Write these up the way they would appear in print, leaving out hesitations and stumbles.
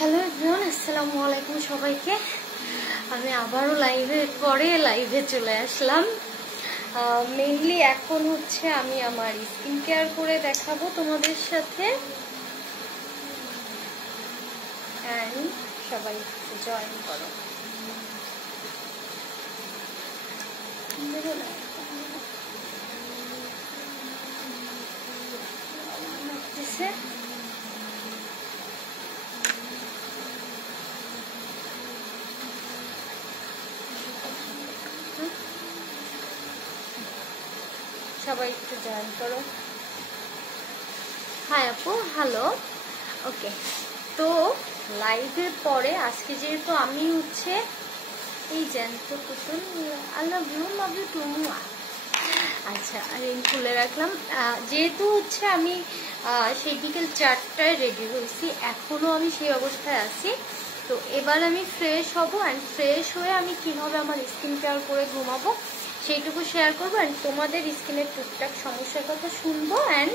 Hello everyone, আসসালামু আলাইকুম সবাইকে। আমি আবারও লাইভে চলে আসলাম। মেইনলি এখন হচ্ছে আমি আমার স্কিন কেয়ার করে দেখাবো তোমাদের সাথে। সবাই জয়েন করো। সবাই একটু জয়েন করো। হাই আপু, হ্যালো। ওকে, তো লাইভের পরে আজকে যেহেতু আমি হচ্ছে এই জ্যান্ত পুতুল আল্লাহ টুমু, আচ্ছা রিং খুলে রাখলাম। যেহেতু হচ্ছে আমি সেই বিকেল 4টায় রেডি হয়েছি, এখনো আমি সেই অবস্থায় আছি। তো এবার আমি ফ্রেশ হব, অ্যান্ড ফ্রেশ হয়ে আমি কিভাবে আমার স্কিন কেয়ার করে ঘুমাবো সেইটুকু শেয়ার করবো, অ্যান্ড তোমাদের স্কিনের টুকটাক সমস্যার কথা শুনবো, অ্যান্ড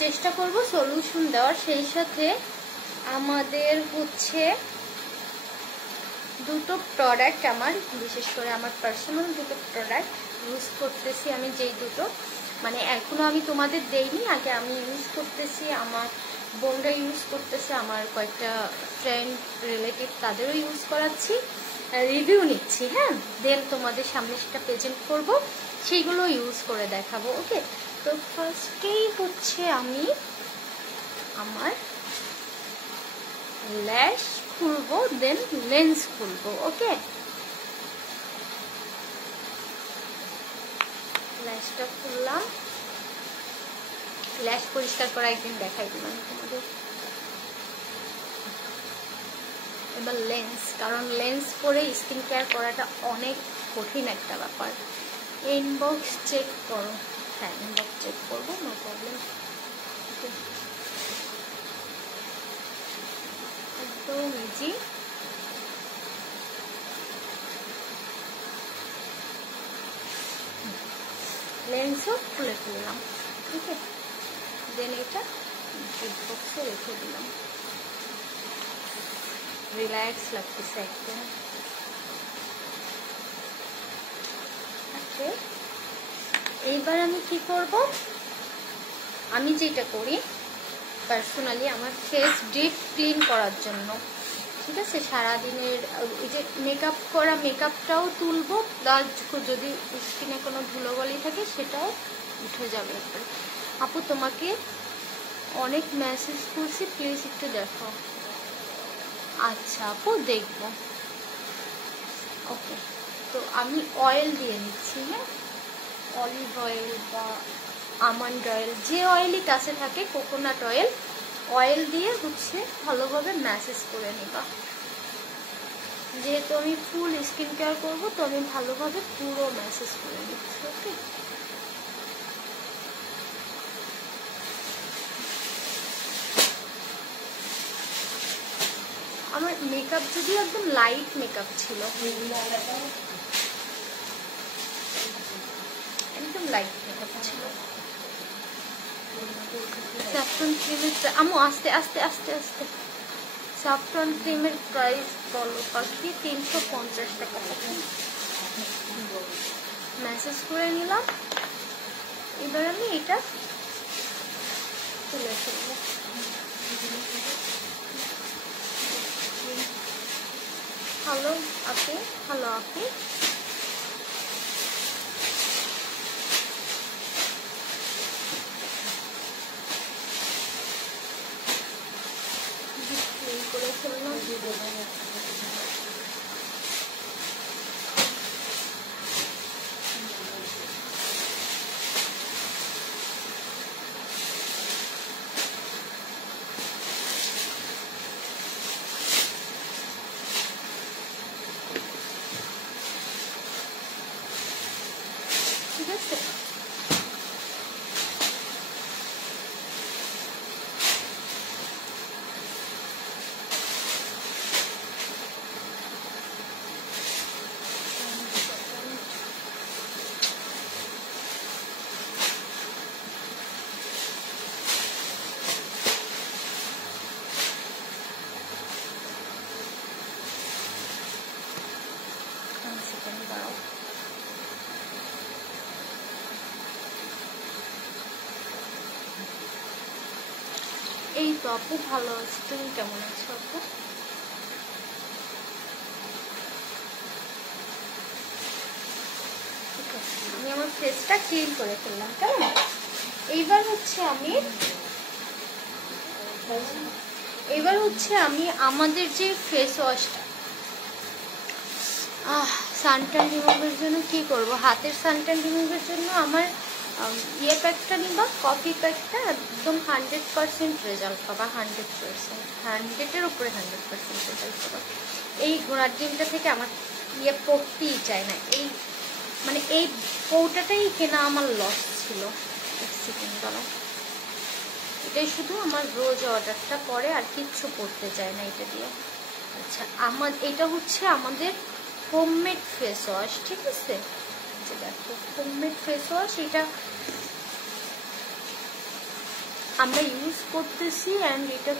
চেষ্টা করব সলিউশন দেওয়ার। সেই সাথে আমাদের হচ্ছে দুটো প্রোডাক্ট, আমার বিশেষ করে আমার পার্সোনাল দুটো প্রোডাক্ট ইউজ করতেছি আমি, যেই দুটো মানে এখনো আমি তোমাদের দেইনি, আগে আমি ইউজ করতেছি, আমার বোনরা ইউজ করতেছে, আমার কয়েকটা ফ্রেন্ড রিলেটিভ তাদেরও ইউজ করাচ্ছি, রিভিউ নিচ্ছি। হ্যাঁ, দেন তোমাদের সামনে সেটা প্রেজেন্ট করব, সেইগুলো ইউজ করে দেখাবো। ওকে, তো ফার্স্টেই হচ্ছে আমি আমার ল্যাশ খুলবো, দেন লেন্স খুলবো। ওকে, ল্যাশটা খুললাম, ল্যাশ পরিষ্কার করা একদিন দেখাই দিলাম তোমাদের। এবার লেন্স, কারণ লেন্স পরে স্কিন কেয়ার করাটা অনেক কঠিন একটা ব্যাপার। ইনবক্স চেক করো। হ্যাঁ, ইনবক্স চেক করবো, নো প্রবলেম। একদম ইজি। লেন্সও খুলে ফেললাম, ঠিক আছে। দেন এটা গিফট বক্সে রেখে দিলাম। রিল্যাক্স লাগতেছে একদম। ওকে, এইবার আমি কি করব, আমি যেটা করি পার্সোনালি আমার ফেস ডিপ ক্লিন করার জন্য, ঠিক আছে, সারাদিনের এই যে মেকআপ করা মেকআপটাও তুলবো, প্লাস যদি স্কিনে কোনো ধুলোবালি থাকে সেটাও উঠে যাবে একবারে। আপু তোমাকে অনেক মেসেজ করছি, প্লিজ একটু দেখো। আচ্ছা আপু, দেখবো। ওকে, তো আমি অয়েল দিয়ে নিচ্ছি। হ্যাঁ, অলিভ অয়েল বা আমন্ড অয়েল, যে অয়েলই কাছে থাকে, কোকোনাট অয়েল, অয়েল দিয়ে হচ্ছে ভালোভাবে ম্যাসেজ করে নিবা। যেহেতু আমি ফুল স্কিন কেয়ার করবো, তো আমি ভালোভাবে পুরো ম্যাসেজ করে নিচ্ছি। ওকে, আমার মেকআপ যদিও একদম লাইট মেকআপ ছিল, একদম লাইট মেকআপ ছিল। স্যাফরন ক্রিমের আমু আস্তে আস্তে আস্তে আস্তে স্যাফরন ক্রিমের প্রাইস বলো পাখি, 350 টাকা। মেসেজ করে নিলাম। এবার আমি এটা তুলে ফেলবো। হ্যালো আপনি, হ্যালো আপনি। করে ফেললাম। ঠিক আছে, এই তো আপু ভালো আছে, তুমি কেমন আছো আপু? আমি আমার ফেসটা ক্লিন করে ফেললাম, কেমন? এইবার হচ্ছে আমি আমাদের যে ফেস ওয়াশটা সানট্যান রিমুভের জন্য কি করব, হাতের সানট্যান রিমুভের জন্য আমার ইয়ে প্যাকটা নিবা, কফি প্যাকটা, একদম 100% রেজাল্ট পাবা, 100%, 100-এর উপরে 100% রেজাল্ট পাবা। এই ঘোড়ার ডিমটা থেকে আমার ইয়ে পড়তেই চায় না, এই মানে এই পৌটাটাই কেনা আমার লস ছিল। এক সেকেন্ড দাঁড়াও, এটাই শুধু আমার রোজ অর্ডারটা পরে, আর কিচ্ছু পড়তে চায় না এটা দিয়ে। আচ্ছা, এটা হচ্ছে আমাদের হোমমেড ফেস ওয়াশ, ঠিক আছে? দেখো হোমমেড ফেস ওয়াশ, এটা আমরা ইউজ করতেছি অ্যান্ড এটা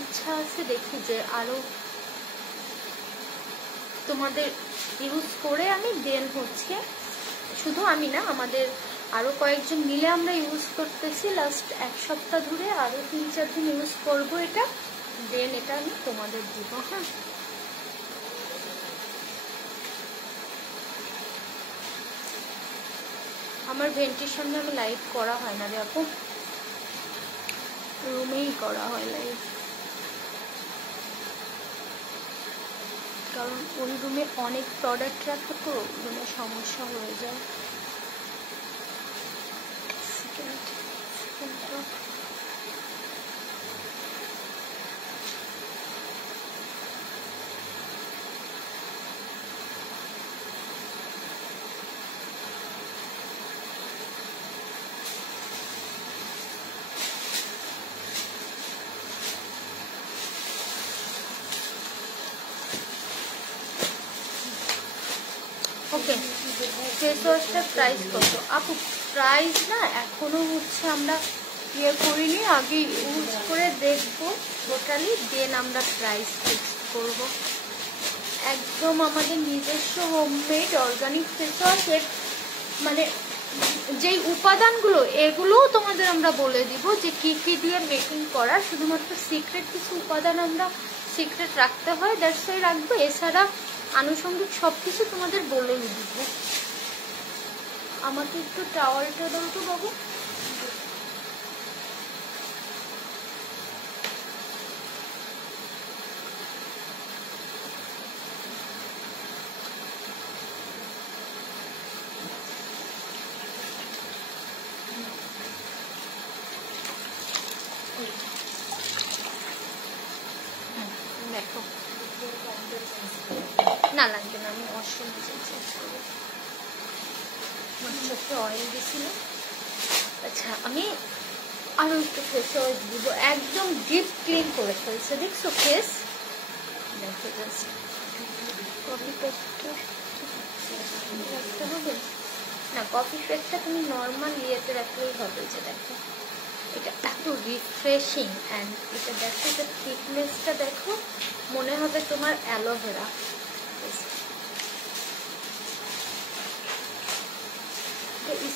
ইচ্ছা আছে দেখি যে আরো তোমাদের ইউজ করে আমি দেন হচ্ছে, শুধু আমি না, আমাদের আরো কয়েকজন মিলে আমরা ইউজ করতেছি লাস্ট 1 সপ্তাহ ধরে, আরো 3-4 দিন ইউজ করবো এটা, দেন এটা আমি তোমাদের দিব। হ্যাঁ, আমার ভেন্টির সামনে আমি লাইভ করা হয় না রে আপু, রুমেই করা হয় লাইভ, কারণ ওই রুমে অনেক প্রোডাক্ট রাখা তো মানে সমস্যা হয়ে যায়। ওকে, ফেস ওয়াশটার প্রাইস কত আপু? প্রাইস না এখনো হচ্ছে আমরা ইয়ে করিনি, আগে ইউজ করে দেখবো টোটালি, দেন আমরা প্রাইস ফিক্স করব। একদম আমাদের নিজস্ব হোমমেড অর্গানিক ফেস ওয়াশের মানে যেই উপাদানগুলো, এগুলোও তোমাদের আমরা বলে দিব যে কি কি দিয়ে মেকিং করা, শুধুমাত্র সিক্রেট কিছু উপাদান আমরা সিক্রেট রাখতে হয়, দ্যাটস ওয়াই রাখবো, এছাড়া আনুষঙ্গিক সবকিছু তোমাদের বলেই দিব। আমাকে একটু টাওয়ালটা দাও তো বাবু। দেখো না লাগবে না, আমি ওয়াশরুমে চেঞ্জ করবো, চোখে অয়েল দিছিল। আচ্ছা, আমি আরো একটু ফেস ওয়াশ দিব, একদম ডিপ ক্লিন করে ফেলছে, দেখছো ফেস? দেখো জাস্ট কফি প্যাকটা রাখতে হবে না, কফি প্যাকটা তুমি নর্মাল ইয়েতে রাখলেই হবে। যে দেখো এটা এত রিফ্রেশিং, অ্যান্ড এটা দেখো, এটা থিকনেসটা দেখো, মনে হবে তোমার অ্যালোভেরা।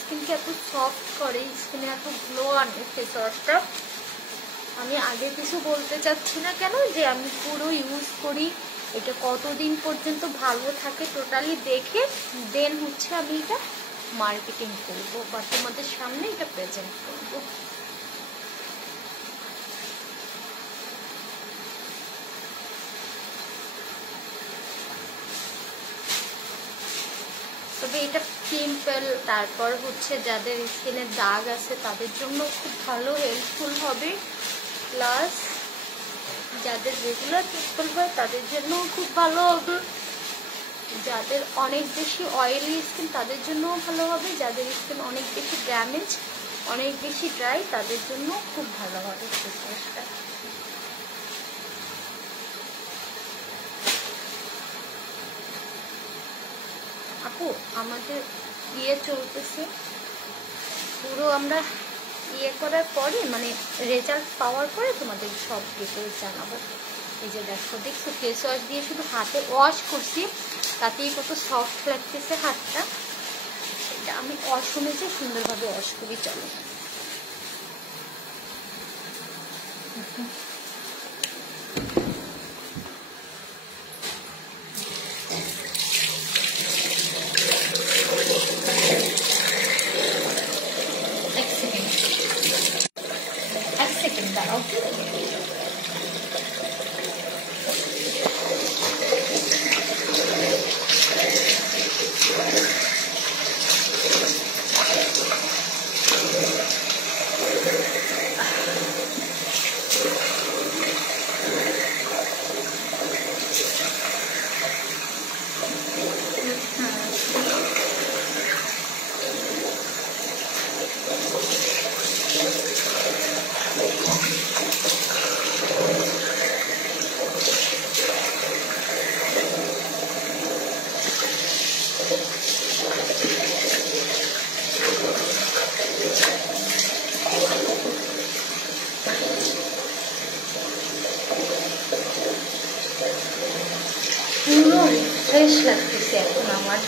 স্কিনকে এত সফট করে, স্কিনে এত গ্লো আনে ফেস ওয়াশটা। আমি আগে কিছু বলতে চাচ্ছি না, কেন যে আমি পুরো ইউজ করি, এটা কতদিন পর্যন্ত ভালো থাকে টোটালি দেখে দেন হচ্ছে আমি এটা মার্কেটিং করবো বা তোমাদের সামনে এটা প্রেজেন্ট করবো। তবে এটা পিম্পল, তারপর হচ্ছে যাদের স্কিনে দাগ আছে তাদের জন্য খুব ভালো হেল্পফুল হবে, প্লাস যাদের রেগুলার পিম্পল হয় তাদের জন্য খুব ভালো হবে, যাদের অনেক বেশি অয়েলি স্কিন তাদের জন্যও ভালো হবে, যাদের স্কিন অনেক বেশি ড্যামেজ, অনেক বেশি ড্রাই, তাদের জন্য খুব ভালো হবে ফেস ওয়াশটা। আপু আমাদের ইয়ে চলতেছে, পুরো আমরা ইয়ে করার পরে মানে রেজাল্ট পাওয়ার পরে তোমাদের সব ডিটেলস জানাবো। এই যে দেখছো ফেস ওয়াশ দিয়ে শুধু হাতে ওয়াশ করছি, তাতেই কত সফট লাগতেছে হাতটা। এটা আমি ওয়াশরুমে যে সুন্দরভাবে ওয়াশ করি, চলো। এক সেকেন্ড দাঁড়াও। পুরো ফ্রেশ লাগতেছে এখন আমার।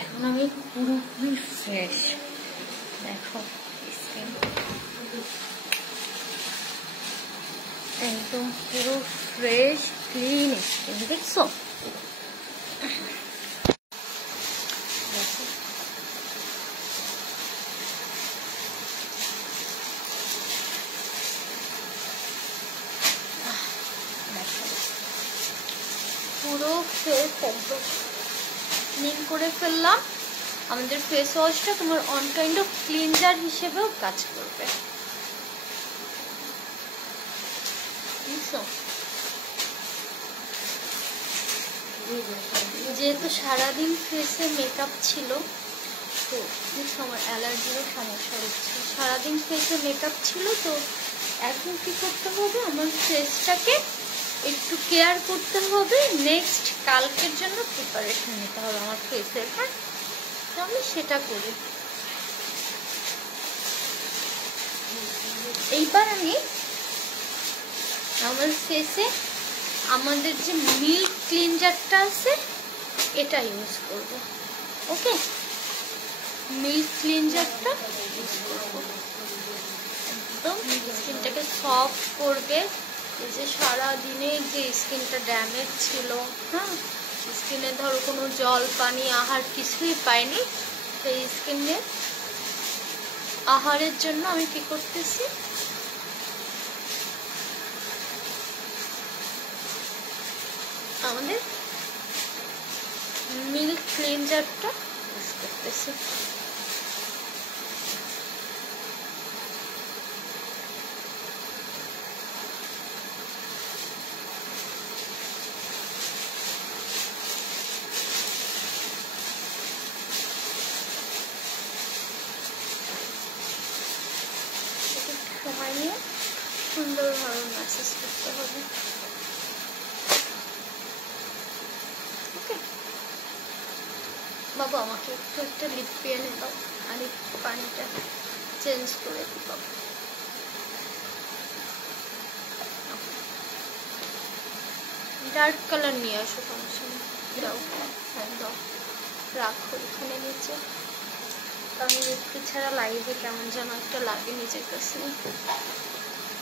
এখন আমি পুরোপুরি ফ্রেশ। দেখো স্কিন একদম পুরো ফ্রেশ ক্লিন স্কিন, দেখছো? পুরো ফেস একদম ক্লিন করে ফেললাম। আমাদের ফেস ওয়াশটা তোমার অন কাইন্ড অফ ক্লিনজার হিসেবেও কাজ করবে, বুঝছো? যেহেতু সারাদিন ফেসে মেকআপ ছিল, তো আমার অ্যালার্জিরও সমস্যা হচ্ছে। সারাদিন ফেসে মেকআপ ছিল, তো এখন কি করতে হবে, আমার ফেসটাকে একটু কেয়ার করতে হবে। নেক্সট কালকের জন্য প্রিপারেশন নিতে হবে আমার ফেসের। হ্যাঁ, তো আমি সেটা করি। এইবার আমি আমার ফেসে আমাদের যে মিল্ক ক্লিনজারটা আছে এটা ইউজ করব। ওকে, মিল্ক ক্লিনজারটা ইউজ করব, একদম স্কিনটাকে সফট করবে। এই যে সারাদিনে যে স্কিনটা ড্যামেজ ছিল, হ্যাঁ, স্কিনে ধরো কোনো জল পানি আহার কিছুই পাইনি, সেই স্কিনে আহারের জন্য আমি কি করতেছি, আমাদের মিল্ক ক্লিনজারটা ইউজ করতেছি। সময় নিয়ে সুন্দরভাবে ম্যাসেজ করতে হবে। ওকে বাবু, আমাকে একটু একটা লিপ পেন দাও, আর একটু পানিটা চেঞ্জ করে দিই বাবু। ডার্ক কালার নিয়ে আসো, সমস্যা নেই। দাও, হ্যাঁ দাও, রাখো এখানে নিচে। কারণ লিপটি ছাড়া লাইভে কেমন যেন একটা লাগে নিজের কাছে।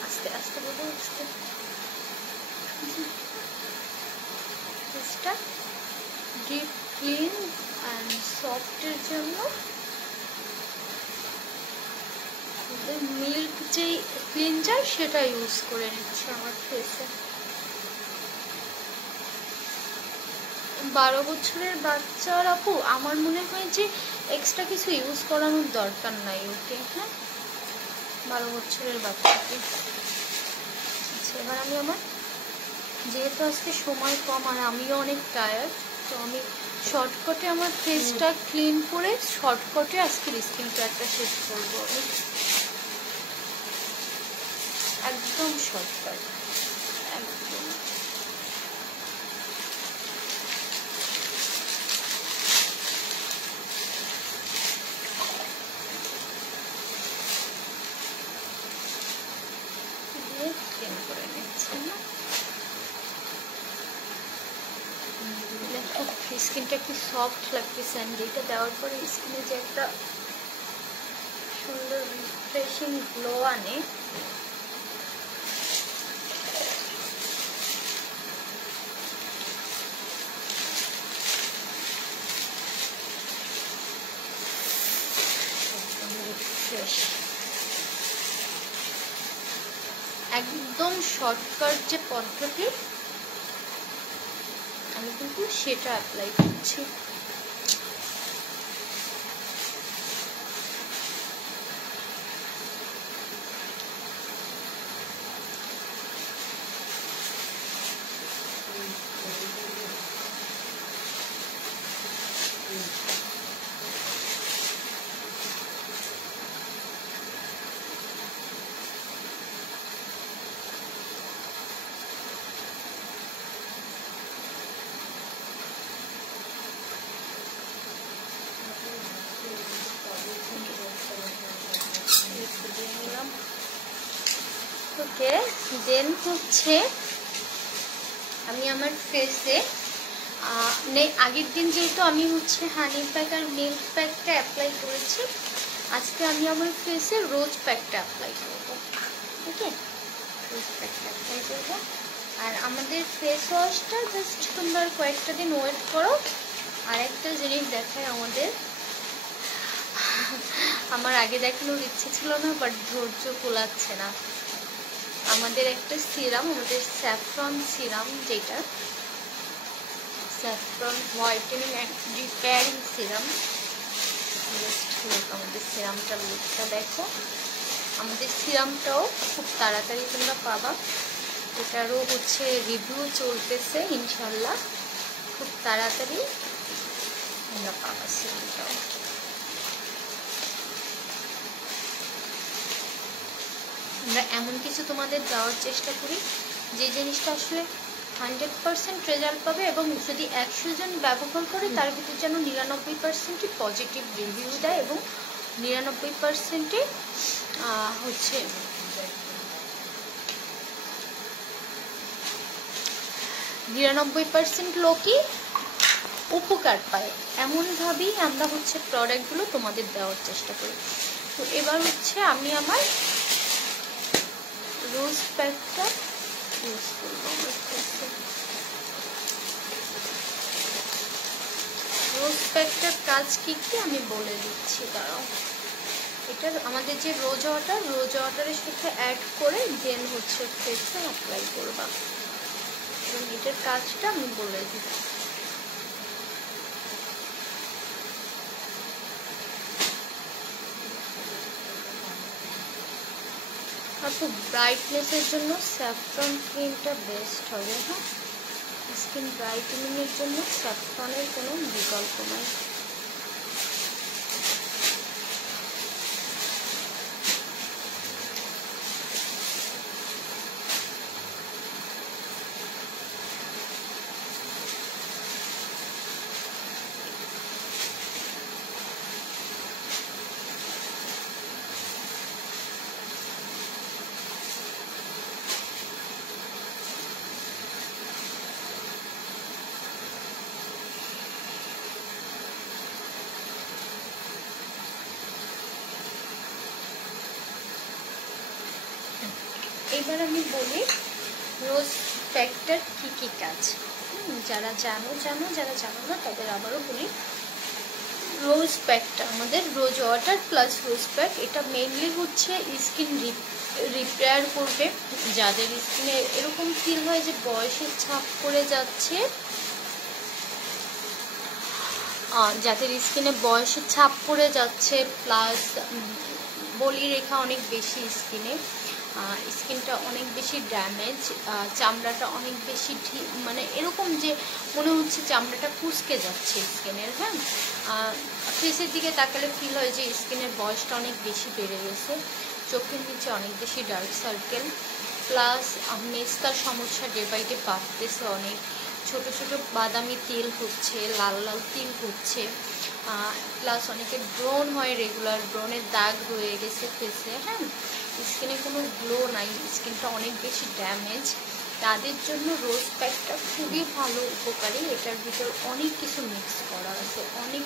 আস্তে আস্তে বলবো, আস্তে। ফেসটা ডিপ ক্লিন অ্যান্ড সফটের জন্য মিল্ক যে ক্লিনজার সেটা ইউজ করে নিচ্ছে আমার ফেসে। 12 বছরের বাচ্চার আপু, আমার মনে হয় যে এক্সট্রা কিছু ইউজ করানোর দরকার নাই ওকে। হ্যাঁ, 12 বছরের বাচ্চাকে। আচ্ছা, এবার আমি আমার, যেহেতু আজকে সময় কম আর আমিও অনেক টায়ার্ড, তো আমি শর্টকাটে আমার ফেসটা ক্লিন করে শর্টকাটে আজকের স্কিন কেয়ারটা শেষ করবো। একদম শর্টকাট, একদম। ক্লিন করে নিচ্ছি না। স্কিনটা একটু সফট লাগতেছে অ্যান্ড এটা দেওয়ার পরে স্কিনে যে একটা সুন্দর রিফ্রেশিং গ্লো আনে। একদম শর্টকাট যে পদ্ধতি আমি কিন্তু সেটা অ্যাপ্লাই করছি। ওকে, দেন হচ্ছে আমি আমার ফেসে আগের দিন যেহেতু আমি হচ্ছে হানি প্যাক আর মিল্ক প্যাকটা অ্যাপ্লাই করেছি, আজকে আমি আমার ফেসে রোজ প্যাকটা অ্যাপ্লাই করবো। ওকে, রোজ প্যাকটা অ্যাপ্লাই করবো। আর আমাদের ফেস ওয়াশটা জাস্ট সুন্দর কয়েকটা দিন ওয়েট করো। আর একটা জিনিস দেখায় আমার আগে দেখানোর ইচ্ছে ছিল না, বাট ধৈর্য কুলাচ্ছে না। আমাদের একটা সিরাম, আমাদের স্যাফরন সিরাম, যেটা saffron whitening and repairing serum. আমাদের সিরামটার লুকটা দেখো। আমাদের সিরামটাও খুব তাড়াতাড়ি তোমরা পাবা। এটারও হচ্ছে রিভিউ চলতেছে, ইনশাল্লাহ খুব তাড়াতাড়ি তোমরা পাবা সিরামটাও। আমরা এমন কিছু তোমাদের দেওয়ার চেষ্টা করি যে জিনিসটা আসলে 100% রেজাল্ট পাবে, এবং যদি 100 জন ব্যবহার করে তার ভিতরে যেন 99%ই পজিটিভ রিভিউ দেয়, এবং 99%ই হচ্ছে 99% লোকই উপকার পায়। এমনভাবেই আমরা হচ্ছে প্রোডাক্টগুলো তোমাদের দেওয়ার চেষ্টা করি। তো এবার হচ্ছে আমি আমার রোজ প্যাকটা ইউজ করবো। রোজ প্যাকটার কাজ কি কি আমি বলে দিচ্ছি, দাঁড়াও। এটা আমাদের যে রোজ ওয়াটারের সাথে অ্যাড করে দেন হচ্ছে ফেসে অ্যাপ্লাই করবা, এবং এটার কাজটা আমি বলে দিচ্ছি। আর খুব ব্রাইটনেসের জন্য স্যাফরন ক্রিমটা বেস্ট হবে। হ্যাঁ, স্কিন ব্রাইটেনিং এর জন্য স্যাফরনের কোনো বিকল্প নাই। এবার আমি বলি রোজ প্যাকটার কি কি কাজ। যারা জানো, যারা জানো না তাদের আবারও বলি। রোজ প্যাকটা আমাদের রোজ ওয়াটার প্লাস রোজ প্যাক, এটা মেইনলি হচ্ছে স্কিন রিপেয়ার করবে। যাদের স্কিনে এরকম ফিল হয় যে বয়সের ছাপ পড়ে যাচ্ছে, যাদের স্কিনে বয়সের ছাপ পড়ে যাচ্ছে, প্লাস বলি রেখা অনেক বেশি স্কিনে, স্কিনটা অনেক বেশি ড্যামেজ, চামড়াটা অনেক বেশি মানে এরকম যে মনে হচ্ছে চামড়াটা কুঁচকে যাচ্ছে স্কিনের। হ্যাঁ, ফেসের দিকে তাকালে ফিল হয় যে স্কিনের বয়সটা অনেক বেশি বেড়ে গেছে, চোখের নিচে অনেক বেশি ডার্ক সার্কেল, প্লাস মেস্তার সমস্যা ডে বাই ডে বাড়তেছে অনেক, ছোট ছোট বাদামি তিল হচ্ছে, লাল লাল তিল হচ্ছে, প্লাস অনেকে ব্রণ হয় রেগুলার, ব্রণের দাগ হয়ে গেছে ফেসে। হ্যাঁ, স্কিনে কোনো গ্লো নাই, স্কিনটা অনেক বেশি ড্যামেজ, তাদের জন্য রোজ প্যাকটা খুবই ভালো উপকারী। এটার ভিতর অনেক কিছু মিক্স করা আছে, অনেক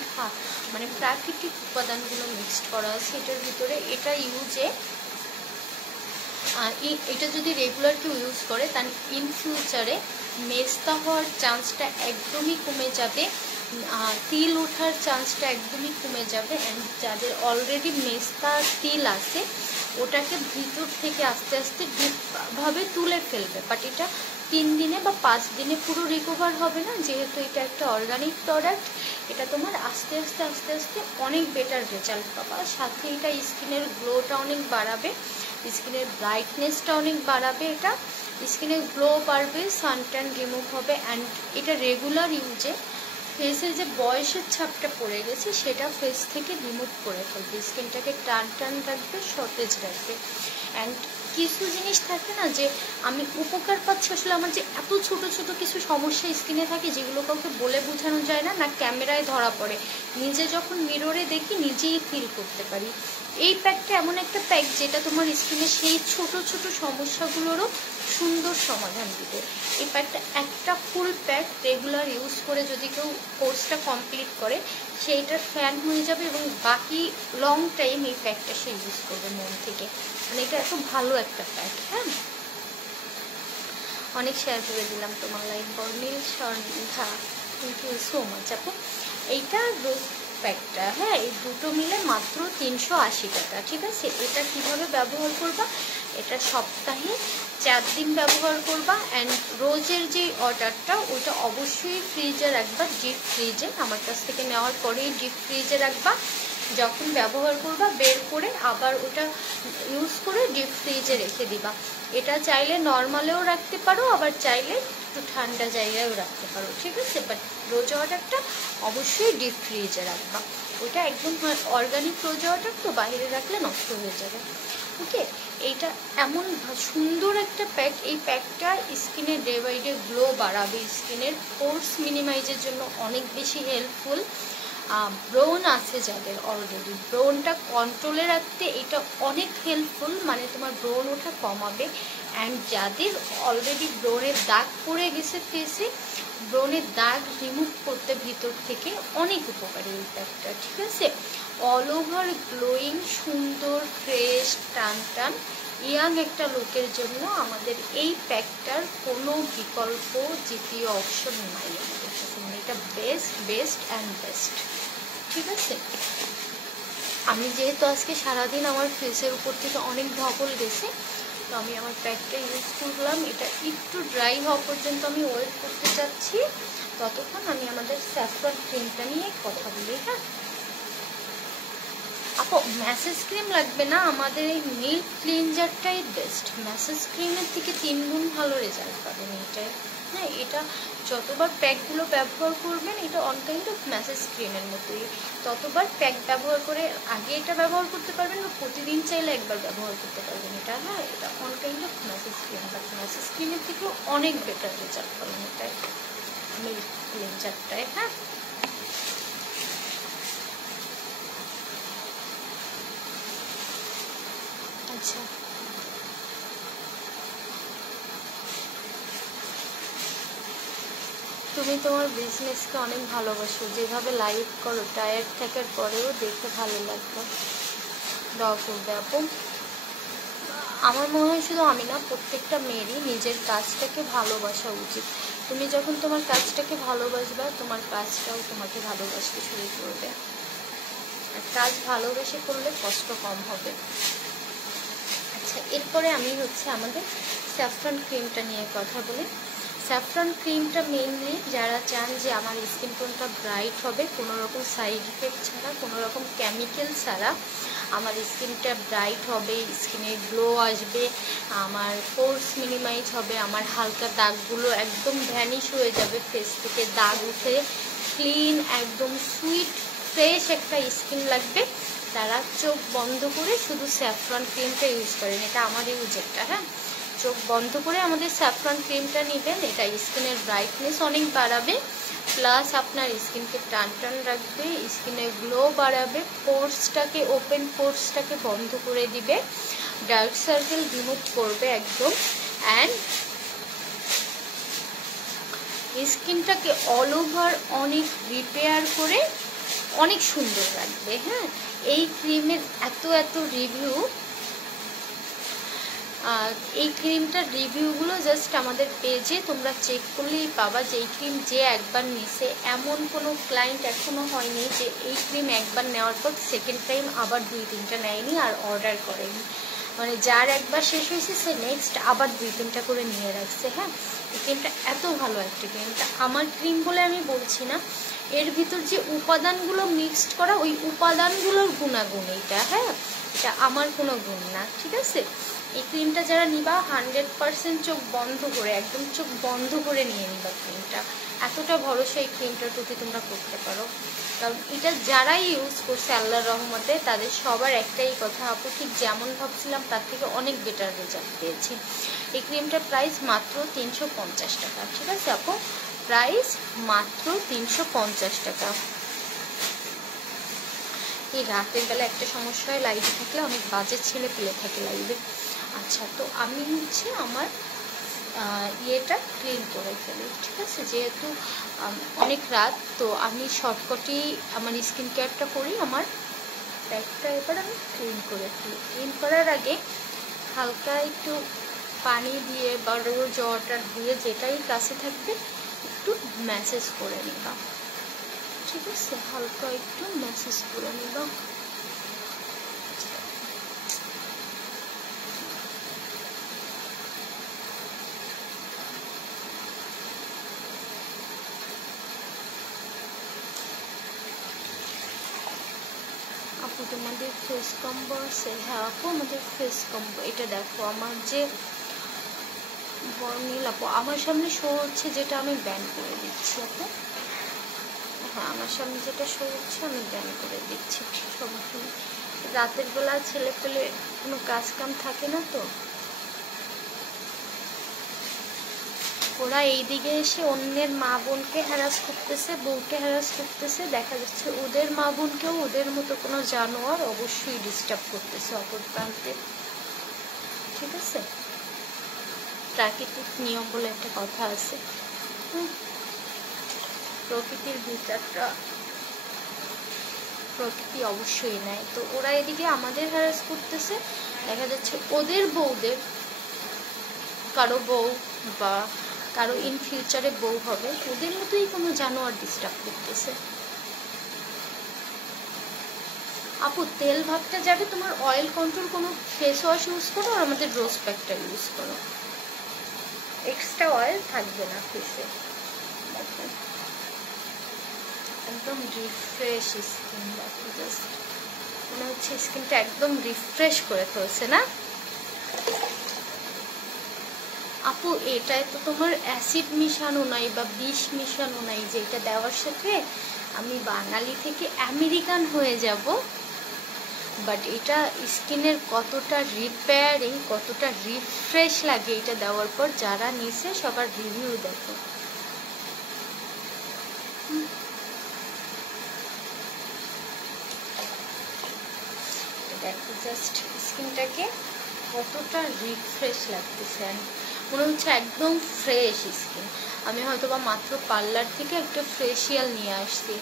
মানে প্রাকৃতিক উপাদানগুলো মিক্সড করা আছে এটার ভিতরে। এটা ইউজে এটা যদি রেগুলার কেউ ইউজ করে তাহলে ইন ফিউচারে মেস্তা হওয়ার চান্সটা একদমই কমে যাবে, তিল ওঠার চান্সটা একদমই কমে যাবে। অ্যান্ড যাদের অলরেডি মেস্তা তিল আছে ওটাকে ভিতর থেকে আস্তে আস্তে ডিপভাবে তুলে ফেলবে। বাট এটা 3 দিনে বা 5 দিনে পুরো রিকভার হবে না, যেহেতু এটা একটা অর্গানিক প্রোডাক্ট। এটা তোমার আস্তে আস্তে আস্তে আস্তে অনেক বেটার রেজাল্ট পাবা। সাথে এটা স্কিনের গ্লোটা অনেক বাড়াবে, স্কিনের ব্রাইটনেসটা অনেক বাড়াবে, এটা স্কিনের গ্লো বাড়বে, সানট্যান রিমুভ হবে। অ্যান্ড এটা রেগুলার ইউজে ফেসে যে বয়সের ছাপটা পড়ে গেছে সেটা ফেস থেকে রিমুভ করে ফেলবে, স্কিনটাকে টান টান রাখবে, সতেজ রাখবে। অ্যান্ড কিছু জিনিস থাকে না যে আমি উপকার পাচ্ছি, আসলে আমার যে এত ছোট ছোট কিছু সমস্যা স্কিনে থাকে যেগুলো কাউকে বলে বোঝানো যায় না, না ক্যামেরায় ধরা পড়ে, নিজে যখন মিররে দেখি নিজেই ফিল করতে পারি। এই প্যাকটা এমন একটা প্যাক যেটা তোমার স্কিনে সেই ছোট ছোট সমস্যাগুলোরও সুন্দর সমাধান দিবে। এই প্যাকটা একটা ফুল প্যাক রেগুলার ইউজ করে যদি কেউ কোর্সটা কমপ্লিট করে সেইটার ফ্যান হয়ে যাবে এবং বাকি লং টাইম এই প্যাকটা সে ইউজ করবে মন থেকে। মানে এটা এত ভালো একটা প্যাক। হ্যাঁ, অনেক শেয়ার করে দিলাম তোমার লাইক বর্ণিল সন্ধ্যা, থ্যাংক ইউ সো মাচ আপু। এইটা রোজ প্যাকটা, হ্যাঁ, এই দুটো মিলে মাত্র 380 টাকা। ঠিক আছে, এটা কিভাবে ব্যবহার করবা, এটা সপ্তাহে 4 দিন ব্যবহার করবা। অ্যান্ড রোজের যে অর্ডারটা ওটা অবশ্যই ফ্রিজে রাখবা, ডিপ ফ্রিজে। আমার কাছ থেকে নেওয়ার পরেই ডিপ ফ্রিজে রাখবা। যখন ব্যবহার করবা বের করে আবার ওটা ইউজ করে ডিপ ফ্রিজে রেখে দিবা। এটা চাইলে নর্মালেও রাখতে পারো, আবার চাইলে একটু ঠান্ডা জায়গায়ও রাখতে পারো। ঠিক আছে, বাট রোজ ওয়াটারটা অবশ্যই ডিপ ফ্রিজে রাখবা। ওটা একদম অর্গানিক রোজ ওয়াটার তো বাইরে রাখলে নষ্ট হয়ে যাবে। ওকে, এইটা এমন সুন্দর একটা প্যাক। এই প্যাকটা স্কিনের ডে বাই ডে গ্লো বাড়াবে, স্কিনের পোর্স মিনিমাইজের জন্য অনেক বেশি হেল্পফুল। ব্রোন আছে যাদের অলরেডি, ব্রোনটা কন্ট্রোলে রাখতে এটা অনেক হেল্পফুল, মানে তোমার ব্রোন ওঠা কমাবে। অ্যান্ড যাদের অলরেডি ব্রোনের দাগ পড়ে গেছে ফেসে, ব্রোনের দাগ রিমুভ করতে ভিতর থেকে অনেক উপকারী এই প্যাকটা। ঠিক আছে, অল ওভার গ্লোয়িং, সুন্দর, ফ্রেশ, টান টান ইয়াং একটা লুকের জন্য আমাদের এই প্যাকটার কোনো বিকল্প দ্বিতীয় অপশন নাই আমাদের কাছে। এটা বেস্ট বেস্ট অ্যান্ড বেস্ট। ঠিক আছে, আমি যেহেতু আজকে সারাদিন আমার ফেসের উপর থেকে অনেক ধকল গেছে, তো আমি আমার প্যাকটা ইউজ করলাম। এটা একটু ড্রাই হওয়া পর্যন্ত আমি ওয়েট করতে চাচ্ছি, ততক্ষণ আমি আমাদের স্যাফরন ক্রিমটা নিয়ে কথা বলি। হ্যাঁ আপু, ম্যাসেজ ক্রিম লাগবে না, আমাদের এই মিল্ক ক্লিনজারটাই বেস্ট। ম্যাসেজ ক্রিমের থেকে 3 গুণ ভালো রেজাল্ট পাবেন এটাই। হ্যাঁ, এটা যতবার প্যাকগুলো ব্যবহার করবেন এটা অন কাইন্ড অফ ম্যাসেজ ক্রিমের মতোই, ততবার প্যাক ব্যবহার করে আগে এটা ব্যবহার করতে পারবেন বা প্রতিদিন চাইলে একবার ব্যবহার করতে পারবেন এটা। হ্যাঁ, এটা on kind of message cream, but message ক্রিমের থেকেও অনেক বেটার রেজাল্ট পাবেন এটাই, মিল্ক ক্লিনজারটায়। হ্যাঁ, আচ্ছা, তুমি তোমার বিজনেসকে অনেক ভালোবাসো, যেভাবে লাইভ করো টায়ার্ড থাকার পরেও দেখে ভালো লাগবে। দোয়া করবে আপু। আমার মনে হয় শুধু আমি না, প্রত্যেকটা মেয়েরই নিজের কাজটাকে ভালোবাসা উচিত। তুমি যখন তোমার কাজটাকে ভালোবাসবা, তোমার কাজটাও তোমাকে ভালোবাসতে শুরু করবে। আর কাজ ভালোবেসে করলে কষ্ট কম হবে। আচ্ছা, এরপরে আমি আমাদের স্যাফরন ক্রিমটা নিয়ে কথা বলি। স্যাফরন ক্রিমটা মেইনলি যারা চান যে আমার স্কিন টোনটা ব্রাইট হবে, কোনো রকম সাইড ইফেক্ট ছাড়া, কোনো রকম কেমিক্যাল ছাড়া আমার স্কিনটা ব্রাইট হবে, স্কিনে গ্লো আসবে, আমার পোর্স মিনিমাইজ হবে, আমার হালকা দাগগুলো একদম ভ্যানিশ হয়ে যাবে ফেস থেকে, দাগ উঠে ক্লিন একদম সুইট ফ্রেশ একটা স্কিন লাগবে, তারা চোখ বন্ধ করে শুধু স্যাফরন ক্রিমটা ইউজ করেন। এটা আমার ইউজ একটা। হ্যাঁ, চোখ বন্ধ করে আমাদের স্যাফরন ক্রিমটা নেবেন। এটা স্কিনের ব্রাইটনেস অনেক বাড়াবে, প্লাস আপনার স্কিনকে টান টান রাখবে, স্কিনে গ্লো বাড়াবে, পোর্সটাকে ওপেন পোর্সটাকে বন্ধ করে দিবে, ডার্ক সার্কেল রিমুভ করবে একদম। অ্যান্ড স্কিনটাকে অল ওভার অনেক রিপেয়ার করে অনেক সুন্দর রাখবে। হ্যাঁ, এই ক্রিমের এত রিভিউ, এই ক্রিমটার রিভিউগুলো জাস্ট আমাদের পেজে তোমরা চেক করলেই পাবা যে এই ক্রিম যে একবার নিছে এমন কোনো ক্লায়েন্ট এখনো হয়নি যে এই ক্রিম একবার নেওয়ার পর সেকেন্ড টাইম আবার 2-3টা নেয়নি আর অর্ডার করেনি। মানে যার একবার শেষ হয়েছে সে নেক্সট আবার 2-3টা করে নিয়ে রাখছে। হ্যাঁ, এই ক্রিমটা এত ভালো একটা ক্রিম। তা আমার ক্রিম বলে আমি বলছি না, এর ভিতর যে উপাদানগুলো মিক্সড করা ওই উপাদানগুলোর গুণাগুণ এইটা। হ্যাঁ, এটা আমার কোনো গুণ না, ঠিক আছে। এই ক্রিমটা যারা নিবা 100% চোখ বন্ধ করে, একদম চোখ বন্ধ করে নিয়ে নিবা ক্রিমটা। এতটা ভরসা এই ক্রিমটার প্রতি তোমরা করতে পারো, কারণ এটা যারাই ইউজ করছে আল্লাহর রহমতে তাদের সবার একটাই কথা, আপু ঠিক যেমন ভাবছিলাম তার থেকে অনেক বেটার রেজাল্ট পেয়েছি। এই ক্রিমটার প্রাইস মাত্র 350 টাকা, ঠিক আছে আপু, প্রাইস মাত্র 350 টাকা। এই রাতের বেলা একটা সমস্যা হয়, লাইভে থাকলে অনেক বাজে ছেলে পেলে থাকে লাইভে। আচ্ছা, তো আমি হচ্ছে আমার ইয়েটা ক্লিন করে ফেলি, ঠিক আছে, যেহেতু অনেক রাত, তো আমি শর্টকাটই আমার স্কিন কেয়ারটা করি। আমার ব্যাগটা এবার আমি ক্লিন করে ফেলি। ক্লিন করার আগে হালকা একটু পানি দিয়ে বা রোজ ওয়াটার দিয়ে যেটাই কাছে থাকবে একটু ম্যাসেজ করে নিবা, ঠিক আছে, হালকা একটু ম্যাসেজ করে নিবা। আপু তোমাদের ফেস কম্বো আছে? হ্যাঁ আপু, আমাদের ফেস কম্বো। এটা দেখো আমার যে বর্ণিল আপু আমার সামনে শো হচ্ছে, যেটা আমি ব্যান করে দিচ্ছি আপু। হ্যাঁ, আমার সামনে যেটা শো হচ্ছে আমি ব্যান করে দিচ্ছি, সমস্যা নেই। রাতের বেলা ছেলে পেলে কোনো কাজ কাম থাকে না, তো ওরা এইদিকে এসে অন্যের মা বোনকে হ্যারাস করতেছে, বউকে হ্যারাস করতেছে, দেখা যাচ্ছে ওদের মা বোনকেও ওদের মতো কোনো জানোয়ার অবশ্যই ডিস্টার্ব করতেছে অপর প্রান্তে, ঠিক আছে। প্রাকৃতিক নিয়ম বলে একটা কথা আছে, প্রকৃতির বিচারটা প্রকৃতি অবশ্যই নেয়। তো ওরা এদিকে আমাদের হ্যারাস করতেছে, দেখা যাচ্ছে ওদের বউদের, কারো বউ বা কারো ইন ফিউচারে বউ হবে, ওদের মতোই কোনো জানোয়ার ডিস্টার্ব করতেছে। আপু তেল ভাবটা যাবে, তোমার অয়েল কন্ট্রোল কোনো ফেস ওয়াশ ইউজ করো আর আমাদের রোজ প্যাকটা ইউজ করো, এক্সট্রা অয়েল থাকবে না ফেসে। একদম রিফ্রেশ স্কিন, দেখো জাস্ট মনে হচ্ছে স্কিনটা একদম রিফ্রেশ করে ফেলছে না আপু? এটায় তো তোমার অ্যাসিড মিশানো নাই বা বিষ মিশানো নাই, যে এটা দেওয়ার সাথে আমি বাঙালি থেকে আমেরিকান হয়ে যাব। বাট এটা স্কিনের কতটা রিপেয়ারিং, কতটা রিফ্রেশ লাগে এটা দেওয়ার পর, যারা নিছে সবার রিভিউ দেখো। দেখো জাস্ট স্কিনটাকে কতটা রিফ্রেশ লাগতেছে, মনে হচ্ছে একদম ফ্রেশ স্কিন। আমি হয়তো বা মাত্র পার্লার থেকে একটা ফেসিয়াল নিয়ে আসছি।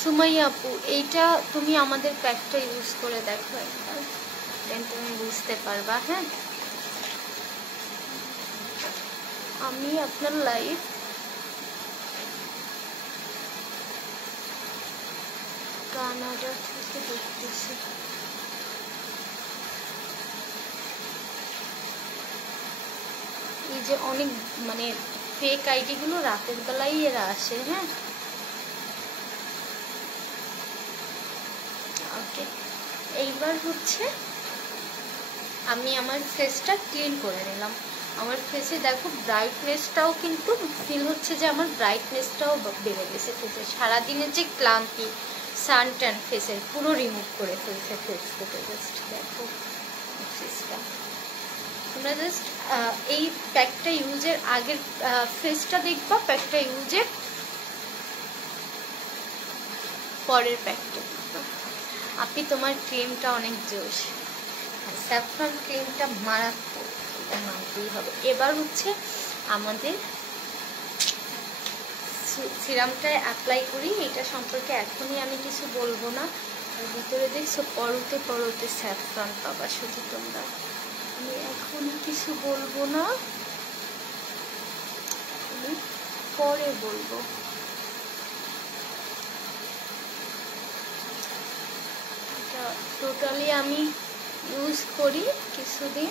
সুমাইয়া আপু, এইটা তুমি আমাদের প্যাকটা ইউজ করে দেখো একবার, দেন তুমি বুঝতে পারবা। হ্যাঁ, আমি আপনার লাইভ কানাডা থেকে দেখতেছি। এই যে অনেক মানে ফেক আইডি গুলো রাতের বেলায় এরা আসে। হ্যাঁ, ওকে, এইবার হচ্ছে আমি আমার ফেসটা ক্লিন করে নিলাম। আমার ফেসে দেখো ব্রাইটনেসটাও কিন্তু ফিল হচ্ছে যে আমার ব্রাইটনেসটাও বেড়ে গেছে ফেসে। সারাদিনের যে ক্লান্তি, সানট্যান ফেসের পুরো রিমুভ করে ফেলছে ফেস থেকে। জাস্ট দেখো ফেসটা, তোমরা জাস্ট এই প্যাকটা ইউজের আগের ফেসটা দেখবা, প্যাকটা ইউজের পরের প্যাকটা। আপনি তোমার ক্রিমটা অনেক জোশ। স্যাফরন ক্রিমটা মারাত্মক, এটা মানতেই হবে। এবার হচ্ছে আমাদের সিরামটা অ্যাপ্লাই করি। এটা সম্পর্কে এখনই আমি কিছু বলবো না, এর ভিতরে দেখছো পরতে পরতে স্যাফরন পাবা শুধু তোমরা। আমি এখনই কিছু বলবো না, আমি পরে বলবো। এটা টোটালি আমি ইউজ করি কিছুদিন।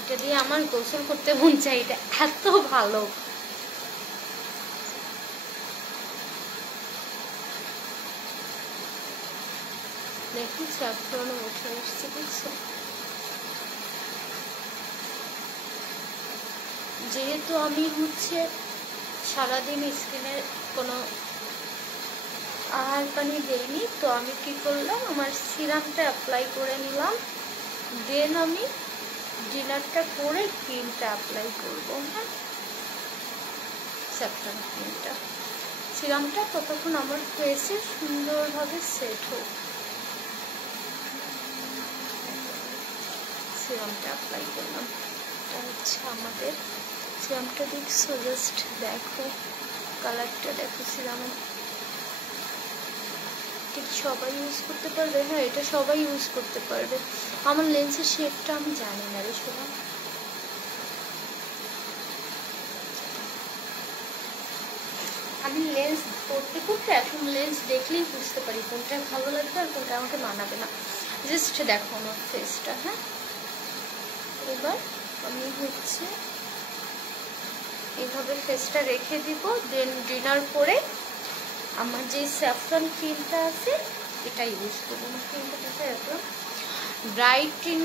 এটা দিয়ে আমার গোসল করতে মন চাই, এটা এত ভালো। দেখি স্যাফরন উঠে আসছে, দেখছো? যেহেতু আমি হচ্ছে সারাদিন স্কিনের কোনো আহার পানি দেইনি, তো আমি কি করলাম, আমার সিরামটা অ্যাপ্লাই করে নিলাম, দেন আমি ডিনারটা করে ক্রিমটা অ্যাপ্লাই করবো। হ্যাঁ, স্যাফরন ক্রিমটা, সিরামটা ততক্ষণ আমার ফেসে সুন্দরভাবে সেট হোক। সিরামটা অ্যাপ্লাই করলাম, এটা হচ্ছে আমাদের সিরামটা, দেখছো? জাস্ট দেখো কালারটা, দেখো সিরামের। ঠিক সবাই ইউজ করতে পারবে? হ্যাঁ, এটা সবাই ইউজ করতে পারবে। আমার লেন্সের শেপটা আমি জানি না রে শোনা। আমি লেন্স পড়তে পড়তে এখন লেন্স দেখলেই বুঝতে পারি কোনটা ভালো লাগবে আর কোনটা আমাকে মানাবে না। জাস্ট দেখো আমার ফেসটা। হ্যাঁ, এবার আমি হচ্ছে এইভাবে ফেসটা রেখে দিব, দেন ডিনার করে আমার যে স্যাফরন ক্রিমটা আছে এটা ইউজ করবো। আমার ক্রিমটা দেখা রাখলাম, ব্রাইটিং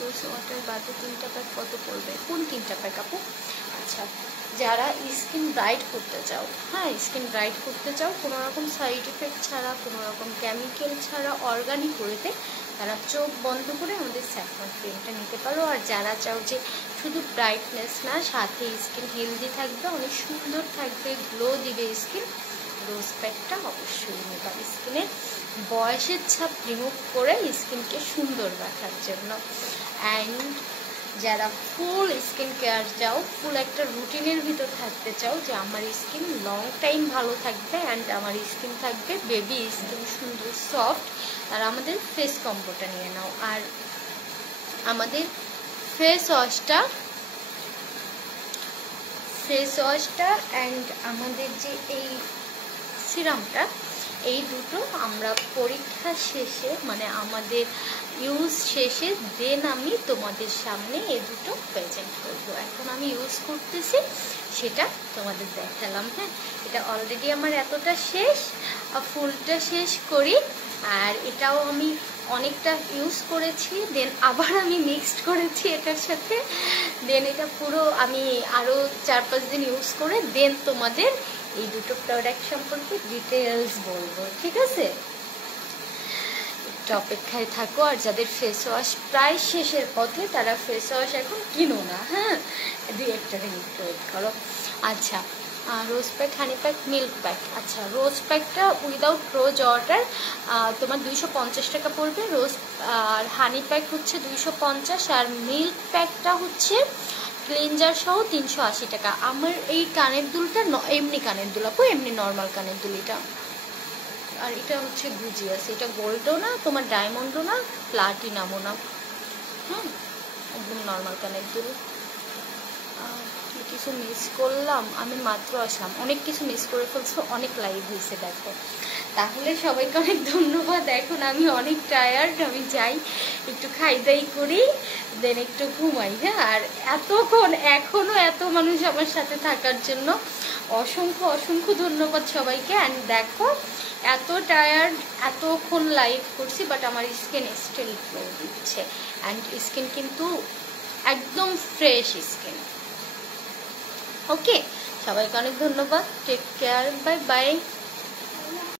রোজ ওয়াটার বাদে 3 টাকার কত পড়বে? কোন 3 টাকার কাপড়? আচ্ছা, যারা স্কিন ব্রাইট করতে চাও, হ্যাঁ স্কিন ব্রাইট করতে চাও কোনো রকম সাইড এফেক্ট ছাড়া, কোনো রকম কেমিক্যাল ছাড়া, অর্গানিক ওয়েতে, তারা চোখ বন্ধ করে আমাদের স্যাফরন ক্রিমটা নিতে পারো। আর যারা চাও যে শুধু ব্রাইটনেস না, সাথে স্কিন হেলদি থাকবে, অনেক সুন্দর থাকবে, গ্লো দিবে স্কিন, রোজ প্যাকটা অবশ্যই নেবা স্কিনে বয়সের ছাপ রিমুভ করে স্কিনকে সুন্দর রাখার জন্য। অ্যান্ড যারা ফুল স্কিন কেয়ার চাও, ফুল একটা রুটিনের ভিতর থাকতে চাও যে আমার স্কিন লং টাইম ভালো থাকবে অ্যান্ড আমার স্কিন থাকবে বেবি স্কিন, সুন্দর সফট, তারা আমাদের ফেস কম্বোটা নিয়ে নাও। আর আমাদের ফেস ওয়াশটা অ্যান্ড আমাদের যে এই সিরামটা, এই দুটো আমরা পরীক্ষা শেষে মানে আমাদের ইউজ শেষে দেন আমি তোমাদের সামনে এই দুটো প্রেজেন্ট করবো। এখন আমি ইউজ করতেছি সেটা তোমাদের দেখালাম। হ্যাঁ, এটা অলরেডি আমার এতটা শেষ, ফুলটা শেষ করি। আর এটাও আমি অনেকটা ইউজ করেছি, দেন আবার আমি মিক্সড করেছি এটার সাথে, দেন এটা পুরো আমি আরও 4-5 দিন ইউজ করে দেন তোমাদের এই দুটো প্রোডাক্ট সম্পর্কে ডিটেলস বলবো। ঠিক আছে, একটু অপেক্ষায় থাকো। আর যাদের ফেস ওয়াশ প্রায় শেষের পথে, তারা ফেস ওয়াশ এখন কিনো না। হ্যাঁ, 2-1টা দিন একটু ওয়েট করো। আচ্ছা, রোজ প্যাক, হানি প্যাক, মিল্ক প্যাক। আচ্ছা, রোজ প্যাকটা উইদাউট রোজ ওয়াটার তোমার 250 টাকা পড়বে, রোজ আর হানি প্যাক হচ্ছে 250, আর মিল্ক প্যাকটা হচ্ছে ক্লিনজার সহ 380 টাকা। আমার এই কানের দুলটা এমনি কানের দুল আপু, এমনি নর্মাল কানের দুল এটা। আর এটা হচ্ছে গুজিয়াস, এটা গোল্ডও না, তোমার ডায়মন্ডও না, প্লাটিনামও না। হ্যাঁ, একদম নর্মাল কানের দুল। কিছু মিস করলাম, আমি মাত্র আসলাম, অনেক কিছু মিস করে ফেলছো, অনেক লাইভ হয়েছে দেখো। তাহলে সবাইকে অনেক ধন্যবাদ। এখন আমি অনেক টায়ার্ড, আমি যাই একটু খাই দাই করি, দেন একটু ঘুমাই। হ্যাঁ, আর এতক্ষণ এখনো এত মানুষ আমার সাথে থাকার জন্য অসংখ্য অসংখ্য ধন্যবাদ সবাইকে। অ্যান্ড দেখো এত টায়ার্ড, এতক্ষণ লাইভ করছি, বাট আমার স্কিন স্টিল গ্লো দিচ্ছে, অ্যান্ড স্কিন কিন্তু একদম ফ্রেশ স্কিন। ওকে, সবাইকে অনেক ধন্যবাদ, টেক কেয়ার, বাই বাই।